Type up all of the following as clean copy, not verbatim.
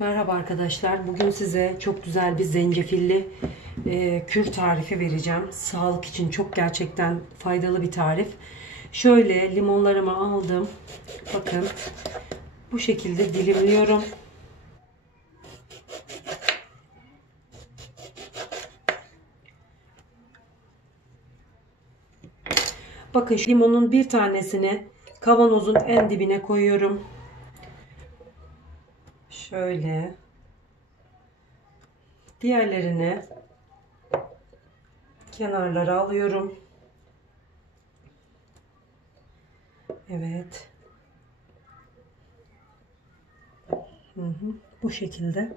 Merhaba arkadaşlar. Bugün size çok güzel bir zencefilli kür tarifi vereceğim. Sağlık için çok gerçekten faydalı bir tarif. Şöyle limonlarımı aldım. Bakın bu şekilde dilimliyorum. Bakın şu limonun bir tanesini kavanozun en dibine koyuyorum. Şöyle. Diğerlerini kenarlara alıyorum. Evet. Bu şekilde.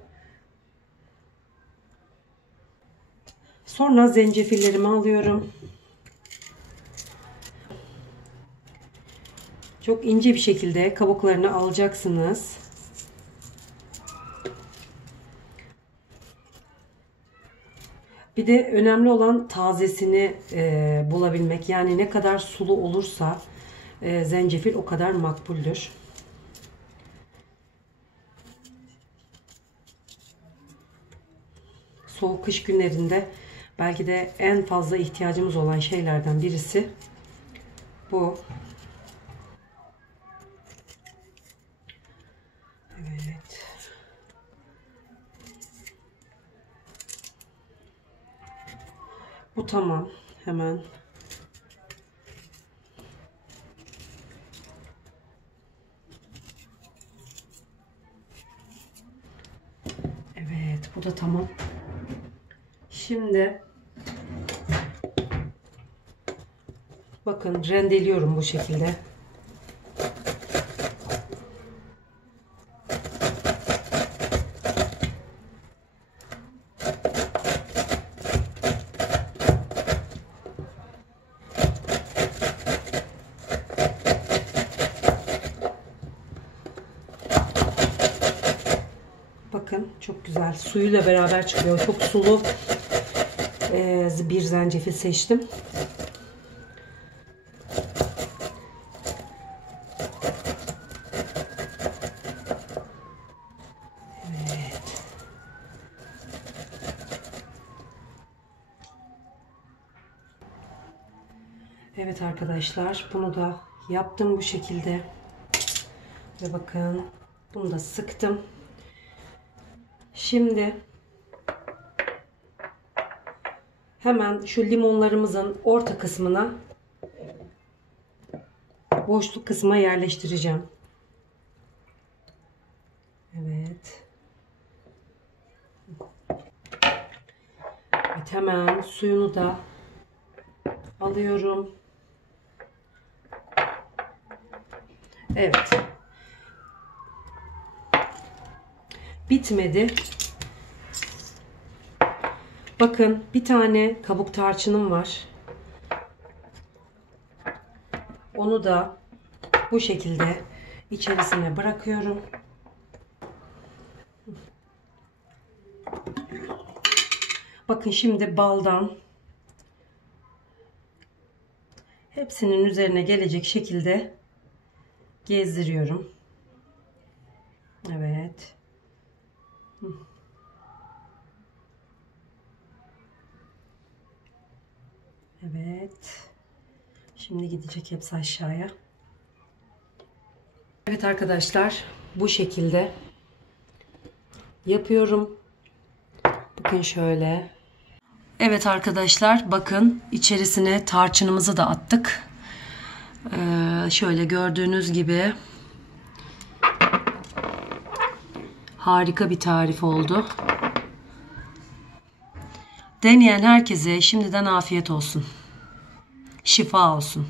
Sonra zencefillerimi alıyorum. Çok ince bir şekilde kabuklarını alacaksınız. Bir de önemli olan tazesini bulabilmek. Yani ne kadar sulu olursa zencefil o kadar makbuldür. Soğuk kış günlerinde belki de en fazla ihtiyacımız olan şeylerden birisi bu. Evet. Bu tamam. Hemen. Evet, bu da tamam. Şimdi bakın rendeliyorum bu şekilde. Bakın çok güzel suyuyla beraber çıkıyor. Çok sulu bir zencefil seçtim. Evet. Evet arkadaşlar, bunu da yaptım bu şekilde. Ve bakın bunu da sıktım. Şimdi hemen şu limonlarımızın orta kısmına, boşluk kısmına yerleştireceğim. Evet. Evet, hemen suyunu da alıyorum. Evet. Bitmedi. Bakın bir tane kabuk tarçınım var. Onu da bu şekilde içerisine bırakıyorum. Bakın şimdi baldan hepsinin üzerine gelecek şekilde gezdiriyorum. Evet. Evet. Şimdi gidecek hepsi aşağıya. Evet arkadaşlar, bu şekilde yapıyorum. Bakın şöyle. Evet arkadaşlar, bakın içerisine tarçınımızı da attık. Şöyle gördüğünüz gibi harika bir tarif oldu. Deneyen herkese şimdiden afiyet olsun. Şifa olsun.